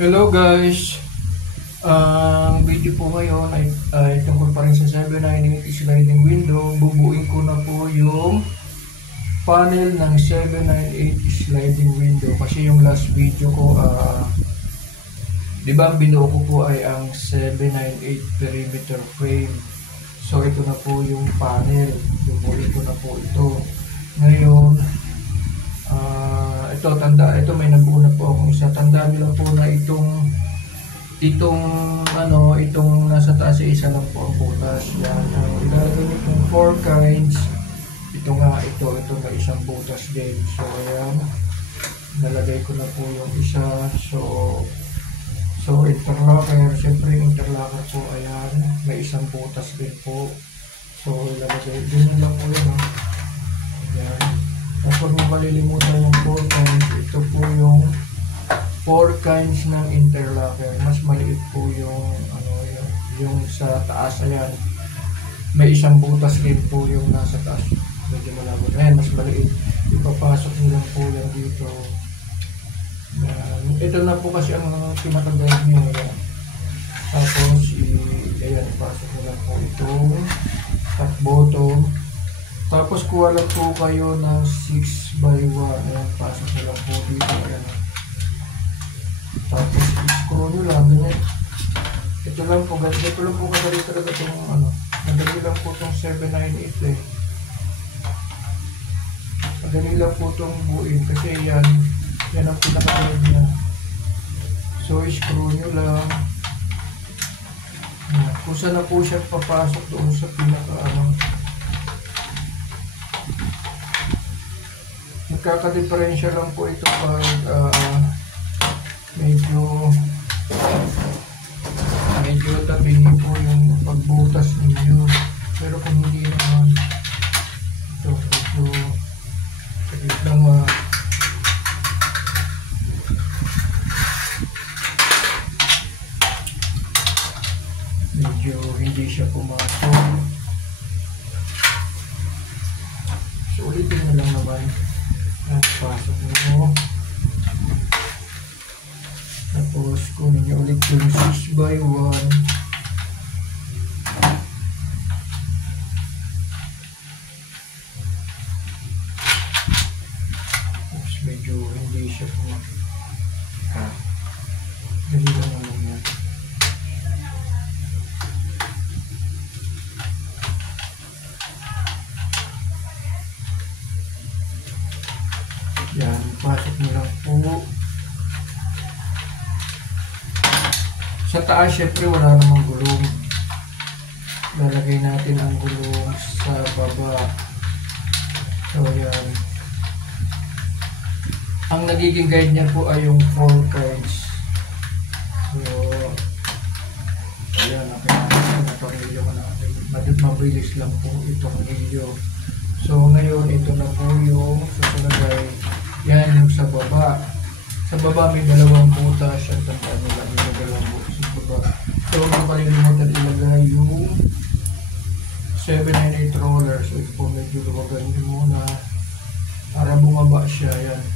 Hello guys! Ang video po ngayon ay tungkol pa rin sa 798 sliding window. Bubuin ko na po yung panel ng 798 sliding window kasi yung last video ko, di ba ang binuo ko po ay ang 798 perimeter frame. So ito na po yung panel. Bubuin ko na po ito. Ngayon, ito may nabuo na po akong isa. Tandaan nyo lang po na itong nasa taas ay isa lang po ang butas. Yan, ilalagay nyo pong 4 kinds. Ito may isang butas din. So ayan, nalagay ko na po yung isa. So interlocker, syempre yung interlocker po, ayan, may isang butas din po. So ilalagay din lang po yun. Ayan. Tapos huwag mo malilimutan yung 4 kinds. Ito po yung 4 kinds ng interlocker. Mas maliit po yung sa taas. Ayan. May isang butas din po yung nasa taas. Medyo malabo. Ayan, mas maliit. Ipapasok nyo lang po yan dito. Ayan. Ito na po kasi ang pinakagayad nyo. Ayan. Tapos, ayan, ipasok nyo lang po itong top bottom. Tapos kuha lang po kayo ng 6x1. Ayan, pasok nyo lang po dito. Ayan. Tapos screw nyo lang. Ganyan. Ito lang po kadali talaga itong madali lang po itong 798 eh. Madali lang po itong buuin kasi yan ang pinaka-end niya. So screw nyo lang. Kung saan na po siya papasok doon sa nagkaka-differential lang po ito pag medyo tabingi po yung pagbutas ninyo. Pero kung hindi naman, ito medyo saglit lang medyo hindi siya pumasok. So ulitin na lang naman. At pasok mo. Tapos kunin nyo ulit yung 6x1. Tapos medyo hindi siya pumasok. Dali lang naman yan. Yan, pasok nyo lang po. Sa taas, syempre wala namang gulong. Lalagay natin ang gulong sa baba. So, yan. Ang nagiging guide niya po ay yung 4 kinds. So, ayan, naparilyo ko na. Mabilis lang po itong video. So, ngayon, ito na po yung susunod ay yan, yung sa baba. Sa baba may dalawang butas. Ang tandaan nila, may dalawang butas sa baba. So, kung palilimutan ilagay yung 798 roller. So, ito po medyo lumagan nyo muna. Para bumaba siya. Yan.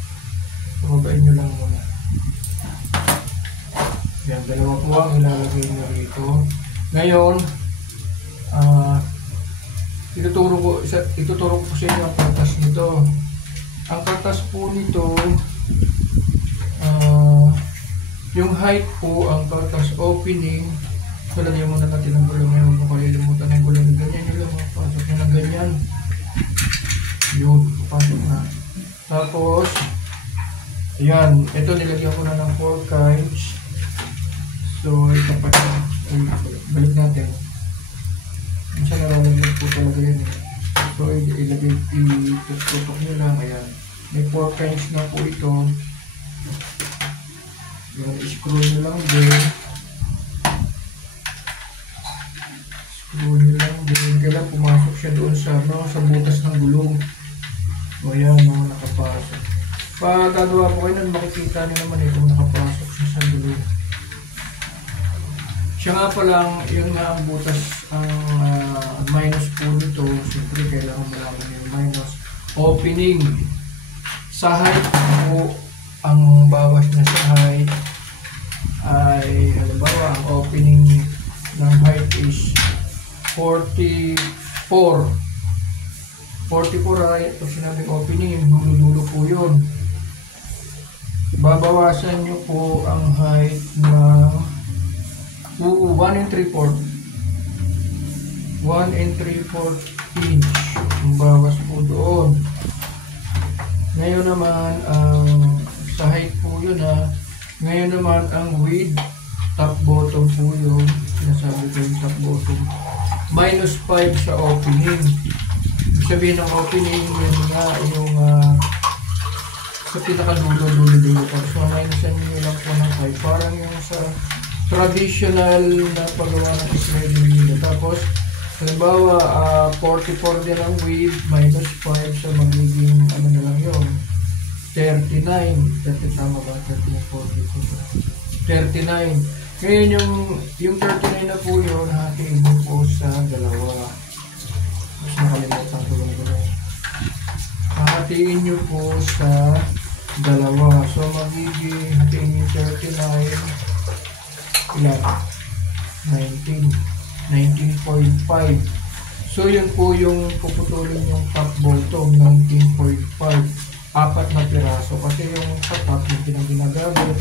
Lumagaan nyo lang muna. Yan, dalawa po ang ilalagay nyo rito. Ngayon, ituturo ko sa inyo ang kaltas nito. Ang kaltas po nito, yung height po, ang kaltas opening, so lagyan muna natin ang gulong. Ngayon kung kalilimutan ng gulong, ganyan nyo lang, pasok nyo na ganyan. Yun, pasok na. Tapos, ayan, ito nilagyan ko na ng 4 kinds. So, ito pa siya. Balik natin. Minsan nalalagyan po talaga yun eh. So, itutok nyo lang. Ayan. May 4 kinds na po ito. Ayan, screw nyo lang din. Screw nyo lang din. Kailan pumasok siya doon sa butas ng gulong. O ayan, nakapasok. Pag gagawa po kayo nun, makikita nyo naman eh kung nakapasok siya sa gulong. Siya nga pa lang, yun nga ang butas, ang minus po nito. Siyempre, kailangan malaman yung minus. Opening. Sa height po, ang bawas na sa height 44. 44 ay ito sinabing opening, yung dulo-dulo po yun. Babawasan nyo po ang height ng 1 and 3/4. 1 and 3/4 inch. Ang bawas po doon. Ngayon naman, sa height po yun Ngayon naman, ang width, top bottom po yun. Sinasabi ko yung top bottom. -5 sa opening. Ibig sabihin ng opening, yun nga, yung sa pinakadulo. Tapos maminusan nyo lang po ng 5. Parang yung sa traditional na paggawa ng sliding nila. Tapos, halimbawa, 44 din ang width, -5, so magiging, ano na lang yun, 39. 30 tama ba? 39. Ngayon yung 39 na po yun, hatiin mo po sa dalawa. Mas nakalimutan ko lang doon. Hatiin nyo po sa dalawa. So magiging, hatiin yung 39, ilan? 19.5. So yun po yung puputulin yung top bottom, 19.5. 4 na piraso. Kasi yung sa top yung ginagamit.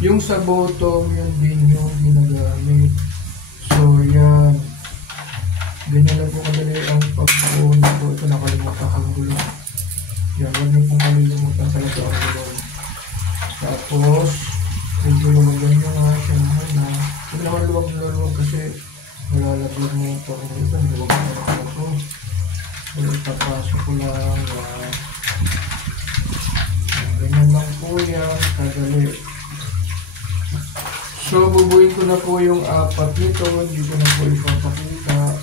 Yung sa bottom, yun din yung ginagamit. So yan. Ganyan lang po kadali ang pagbuo nito. Ito nakalimutan ang gulo. Yan, huwag niyo pong kalilimutan talaga ang gulo. Tapos, medyo lumagan nyo nga siya na. Huwag naman luwag kasi malalaglag mo yung torno. Ito, luwag na ito. Pero ipapasok ko lang. Ganyan lang po yan. Kadali. So, bubuin ko na po yung 4 nito. Hindi ko na po ipapakita.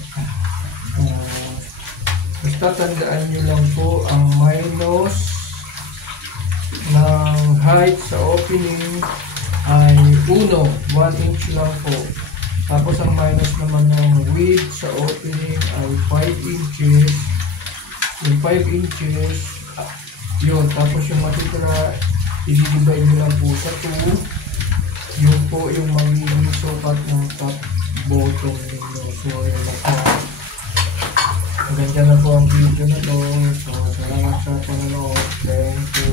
Basta tandaan nyo lang po ang minus ng height sa opening ay 1 inch lang po. Tapos ang minus naman ng width sa opening ay 5 inches. Yung 5 inches, yun. Tapos yung matitira, i-divide nyo lang po sa 2. Yun po yung magiging sukat ng top bottom ninyo. So, yun na po. Maganda na po ang video na to. So, salamat sa panonood. Thank you.